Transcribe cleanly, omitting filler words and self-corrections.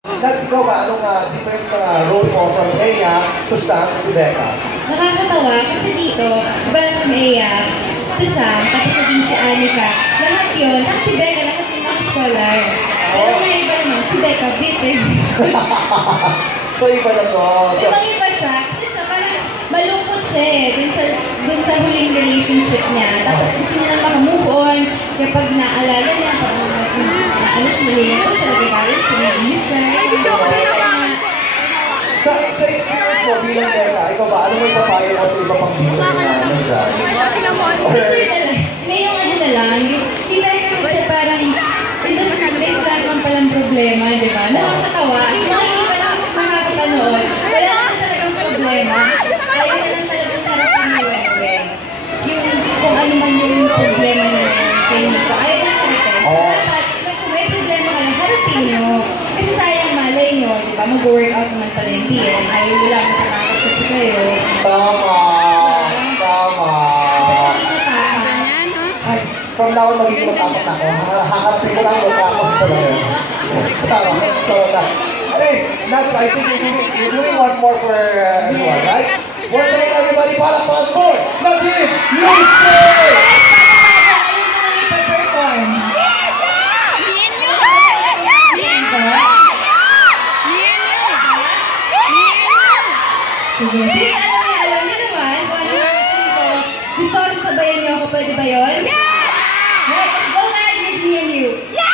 Let's go ba? Anong difference sa role mo from Leia to Sam to Becca? Nakakatawa kasi dito, iba lang from Ea, to Sam, tapos naging si Anika. Lahat yun, tapos si Becca, lahat yung mga scholar. Pero may iba naman, si Becca, bitter. So iba na to. So, Ibang iba siya, kasi siya parang malungkot siya eh, dun sa huling relationship niya. Tapos gusto niya lang makamove on, kapag naalala niya, parang ano siya, malungkot siya, nagagalit siya, nag-miss siya. sa experience mo bilang Becca, ikaw ba, ano mo ipapayo mo sa iba pang bilang na nandiyan? May yung ano na lang, yung si Becca kasi parang ito place wala naman palang problema, di ba? Nakakatawa. Yung mga hindi pa lang makakapanood, wala naman talagang problema. Kaya na lang talagang harapin ni Wewe. Yung kung ano man yung problema na kayo nito, ayaw na harapin. So dapat, kung may problema kayo, harapin nyo. Kasi sayang malay nyo, di ba? Mag-workout naman pala hindi eh. Ayaw nyo lang matakakot kasi kayo. Tama! Tama! Ay, from now on, magiging matapos na ako. Haharapin ko lang matapos sa lahat. Sarap na. Anyways, Nats, I think you're doing one more for everyone, right? Once again, everybody, palakpakan po! Nadine Lucy! Sige. Alam niyo naman kung ano ang ko. Gusto ko sasabayan niyo ako, pwede ba yun? Yeah! Right, let's go guys, it's me and you. Yeah!